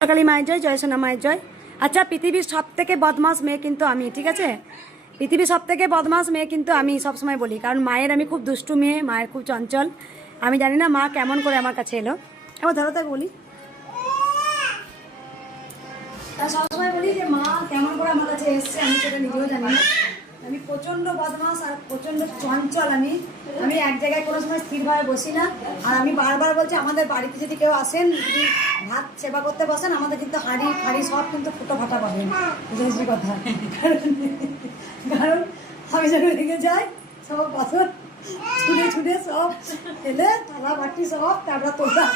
কালী মায়ের জয়, জয় সোনা মায়ের জয়। আচ্ছা, পৃথিবীর সব থেকে বদমাস মেয়ে কিন্তু আমি, ঠিক আছে? পৃথিবীর সব থেকে বদমাস মেয়ে কিন্তু আমি সবসময় বলি, কারণ মায়ের আমি খুব দুষ্টু মেয়ে, মায়ের খুব চঞ্চল। আমি জানি না মা কেমন করে আমার কাছে এলো। এবার ধরো তাই বলি, সবসময় বলি যে মা কেমন করে আমার কাছে এসছে, আমি সেটা নিজেও জানি না। আমি প্রচণ্ড বদমাস আর প্রচণ্ড চঞ্চল। আমি এক জায়গায় কোনো সময় স্থিরভাবে বসি না। আর আমি বারবার বলছি, আমাদের বাড়িতে যদি কেউ আসেন, যদি ভাত সেবা করতে বসেন, আমাদের কিন্তু হাঁড়ি ফাঁড়ি সব কিন্তু ফুটো ফাটা পাবেন, বুঝেছি কথা। কারণ আমি যখন রেখে যাই, সব পাথর ছুটে ছুটে সব ফেলে থালা বাটি সব তারপর তোলা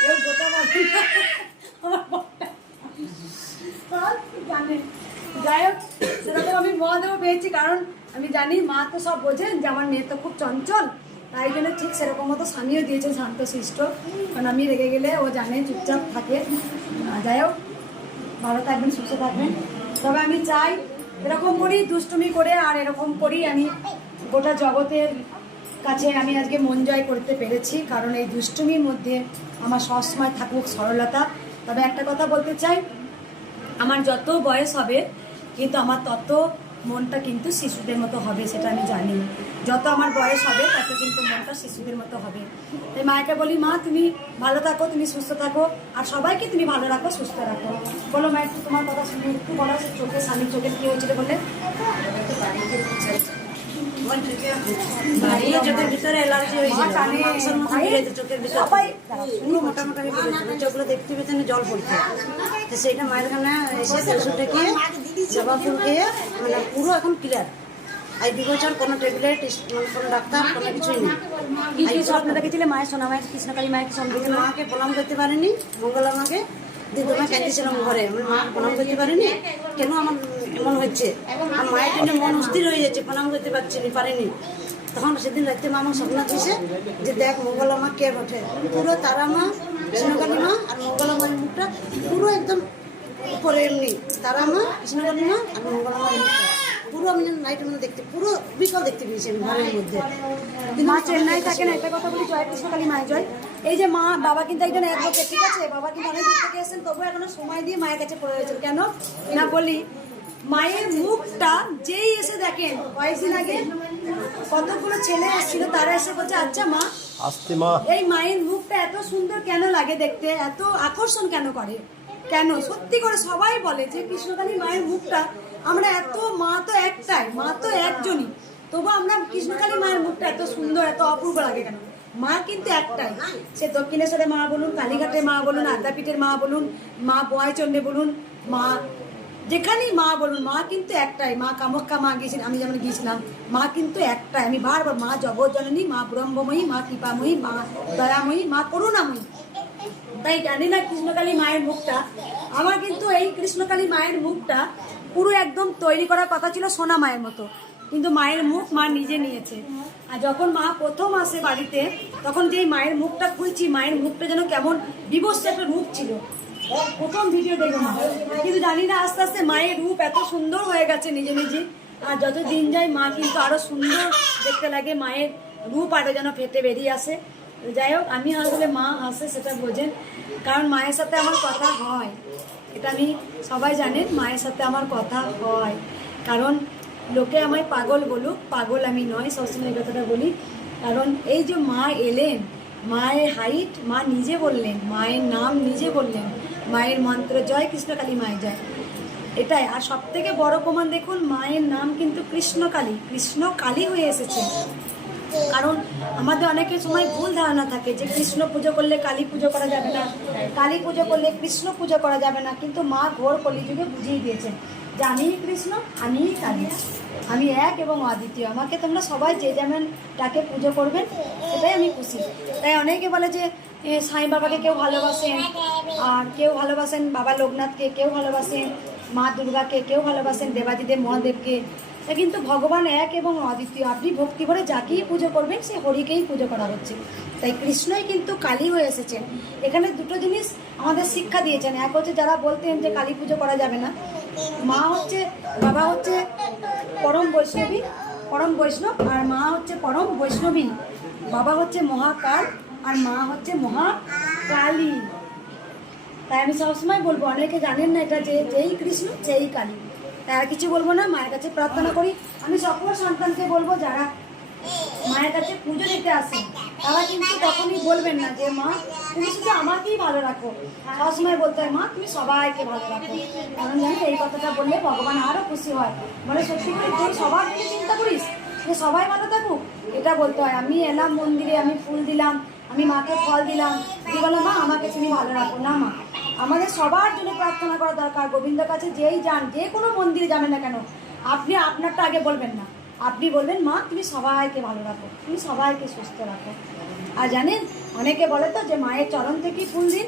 কেউ গোটা বাটি আমার জানে। যাই হোক, সেরকম আমি মহাদেব পেয়েছি, কারণ আমি জানি মা তো সব বোঝেন যে আমার মেয়ে তো খুব চঞ্চল, তাই জন্য ঠিক সেরকম মতো স্বামীও দিয়েছেন শান্তশিষ্ট। কারণ আমি রেগে গেলে ও জানে, চুপচাপ থাকে। যাই হোক, ভালো থাকবেন, সুস্থ থাকবেন। তবে আমি চাই এরকম করি, দুষ্টুমি করে আর এরকম করি আমি গোটা জগতের কাছে আমি আজকে মন জয় করতে পেরেছি। কারণ এই দুষ্টুমির মধ্যে আমার সবসময় থাকুক সরলতা। তবে একটা কথা বলতে চাই, আমার যত বয়স হবে কিন্তু আমার তত মনটা কিন্তু শিশুদের মতো হবে, সেটা আমি জানি। যত আমার বয়স হবে তত কিন্তু মনটা শিশুদের মতো হবে। তাই মাকে বলি, মা তুমি ভালো থাকো, তুমি সুস্থ থাকো, আর সবাইকে তুমি ভালো রাখো, সুস্থ রাখো। বলো মা, একটু তোমার কথা শুনে একটু বলো, চোখে স্বামীর চোখে কী হয়েছিল বলে? চোখের ভিতরে অ্যালার্জি হয়েছিল, চোখের ভিতরে মোটামুটি চোখগুলো দেখতে পেতেন জল পড়ছে। তো সেইটা মায়ের খানে এসে ওষুধটা খেয়ে জবা ফুল খেয়ে মানে পুরো এখন ক্লিয়ার। এই 2 বছর কোনো ট্যাবলেট, মানে কোনো ডাক্তার, কোনো কিছুই নেই। কি স্বপ্ন দেখেছিলে মায়ের, সোনা মায়ের, কৃষ্ণকালী মায়ের স্বপ্ন দেখে? মাকে প্রণাম করতে পারিনি, মঙ্গলা মাকে দিদিমা কাঁদছিলাম ঘরে, আমি মা প্রণাম করতে পারিনি, কেন আমার এমন হচ্ছে। আর মায়ের জন্য মন অস্থির হয়ে যাচ্ছে, প্রণাম করতে পারিনি। তখন সেদিন রাত্রে মা আমার স্বপ্ন দিয়েছে যে দেখ মঙ্গলা মা কে বটে, পুরো তারা মা, কৃষ্ণকালী মা আর মঙ্গলা মায়ের মুখটা পুরো একদম উপরে, এমনি তারা মা, কৃষ্ণকালী মা আর মঙ্গলা মায়ের মুখটা পুরো আমি যেন নাইটের মধ্যে দেখতে, পুরো বিকাল দেখতে পেয়েছি আমি ঘরের মধ্যে। মা চেন্নাই থাকে না, একটা কথা বলি, জয় কৃষ্ণকালী মায়ের জয়। এই যে মা, বাবা কিন্তু একজন অ্যাডভোকেট, ঠিক আছে? বাবা কিন্তু অনেক দূর থেকে এসেছেন, তবুও এখনো সময় দিয়ে মায়ের কাছে পড়ে রয়েছেন। কেন না বলি, মায়ের মুখটা যেই এসে দেখেন, কয়েকদিন আগে কতগুলো ছেলে এসেছিল, তারা এসে বলছে, আচ্ছা মা, এই মায়ের মুখটা এত সুন্দর কেন লাগে দেখতে, এত আকর্ষণ কেন করে, কেন? সত্যি করে সবাই বলে যে কৃষ্ণকালী মায়ের মুখটা, আমরা এত, মা তো একটাই, মা তো একজনই, তবু আমরা কৃষ্ণকালী মায়ের মুখটা এত সুন্দর, এত অপূর্ব লাগে কেন? মা কিন্তু একটাই, সে দক্ষিণেশ্বরের মা বলুন, কালীঘাটের মা বলুন, আদ্যাপীঠের মা বলুন, মা বোয়াইচন্ডে বলুন, মা যেখানেই মা বলুন, মা কিন্তু একটাই। মা কামাখ্যা মা গিয়েছিলেন, আমি যেমন গিয়েছিলাম, মা কিন্তু একটাই। আমি বারবার মা জগৎজননী, মা ব্রহ্মময়ী, মা কৃপাময়ী, মা দয়াময়ী, মা করুণাময়ী। তাই জানি না কৃষ্ণকালী মায়ের মুখটা, আমার কিন্তু এই কৃষ্ণকালী মায়ের মুখটা পুরো একদম তৈরি করার কথা ছিল সোনা মায়ের মতো, কিন্তু মায়ের মুখ মা নিজে নিয়েছে। আর যখন মা প্রথম আসে বাড়িতে, তখন যেই মায়ের মুখটা খুলছি, মায়ের মুখটা যেন কেমন বিভৎস একটা রূপ ছিল, প্রথম ভিডিও দেখবো মা। কিন্তু জানি না আস্তে আস্তে মায়ের রূপ এত সুন্দর হয়ে গেছে নিজে নিজে, আর যত দিন যায় মা কিন্তু আরো সুন্দর দেখতে লাগে, মায়ের রূপ আরো যেন ফেটে বেরিয়ে আসে। যাই হোক, আমি হাসলে মা হাসে, সেটা বোঝেন, কারণ মায়ের সাথে আমার কথা হয়, এটা আমি সবাই জানেন, মায়ের সাথে আমার কথা হয়। কারণ লোকে আমায় পাগল বলুক, পাগল আমি নয়, সবসময় কথাটা বলি। কারণ এই যে মা এলেন, মায়ের হাইট মা নিজে বললেন, মায়ের নাম নিজে বললেন, মায়ের মন্ত্র জয় কৃষ্ণকালী মায়ের জয়, এটাই। আর সব থেকে বড় প্রমাণ দেখুন, মায়ের নাম কিন্তু কৃষ্ণকালী, কৃষ্ণকালী হয়ে এসেছে। কারণ আমাদের অনেকের সময় ভুল ধারণা থাকে যে কৃষ্ণ পুজো করলে কালী পুজো করা যাবে না, কালী পুজো করলে কৃষ্ণ পুজো করা যাবে না। কিন্তু মা ঘোর কলিযুগে বুঝিয়ে দিয়েছেন যে আমিই কৃষ্ণ, আমিই কালী, আমি এক এবং অদ্বিতীয়। আমাকে তোমরা সবাই যে যেমন তাকে পুজো করবেন, সেটাই আমি খুশি। তাই অনেকে বলে যে সাই বাবাকে কেউ ভালোবাসেন, আর কেউ ভালোবাসেন বাবা লোকনাথকে, কেউ ভালোবাসেন মা দুর্গাকে, কেউ ভালোবাসেন দেবাদিদেব মহাদেবকে। তা কিন্তু ভগবান এক এবং অদ্বিতীয়। আপনি ভক্তি ভরে যাকেই পুজো করবেন, সে হরিকেই পুজো করা হচ্ছে। তাই কৃষ্ণই কিন্তু কালী হয়ে এসেছেন। এখানে দুটো জিনিস আমাদের শিক্ষা দিয়েছেন। এক হচ্ছে যারা বলতেন যে কালী পুজো করা যাবে না, মা হচ্ছে, বাবা হচ্ছে পরম বৈষ্ণবী, পরম বৈষ্ণব, আর মা হচ্ছে পরম বৈষ্ণবী। বাবা হচ্ছে মহাকাল আর মা হচ্ছে মহাকালী। তাই আমি সবসময় বলবো, অনেকে জানেন না এটা, যে যেই কৃষ্ণ সেই কালী। তাই আর কিছু বলবো না, মায়ের কাছে প্রার্থনা করি। আমি সকল সন্তানকে বলবো, যারা মায়ের কাছে পুজো দিতে আসে তারা কিন্তু কখনই বলবেন না যে মা তুমি শুধু আমাকেই ভালো রাখো। সবসময় বলতে হয় মা তুমি সবাইকে ভালো রাখো। কারণ জানি এই কথাটা বললে ভগবান আরো খুশি হয়, মানে সত্যি করে তুই সবার দিকে চিন্তা করিস যে সবাই ভালো থাকুক, এটা বলতে হয়। আমি এলাম মন্দিরে, আমি ফুল দিলাম, আমি মাকে ফল দিলাম, দিয়ে বললাম মা আমাকে তুমি ভালো রাখো না। মা আমাদের সবার জন্য প্রার্থনা করা দরকার। গোবিন্দর কাছে যেই যান, যে কোনো মন্দিরে যাবেন না কেন, আপনি আপনারটা আগে বলবেন না, আপনি বলবেন মা তুমি সবাইকে ভালো রাখো, তুমি সবাইকে সুস্থ রাখো। আর জানেন অনেকে বলে তো যে মায়ের চরণ থেকেই ফুল দিন।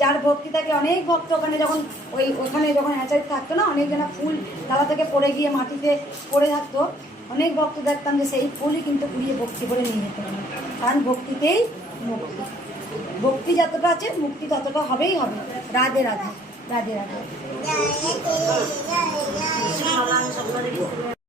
যার ভক্তি থাকে, অনেক ভক্ত ওখানে যখন ওখানে যখন হ্যাচারি থাকতো না, অনেক জনা ফুল ডালা থেকে পড়ে গিয়ে মাটিতে পড়ে থাকতো, অনেক ভক্ত দেখতাম যে সেই ফুলই কিন্তু কুড়িয়ে ভক্তি করে নিয়ে যেতে হবে। কারণ ভক্তিতেই মুক্তি, ভক্তি যতটা আছে মুক্তি ততটা হবেই হবে। রাধে রাধে, রাধে রাধে। কৃষ্ণ ভগবান স্বপ্ন দেখেছিল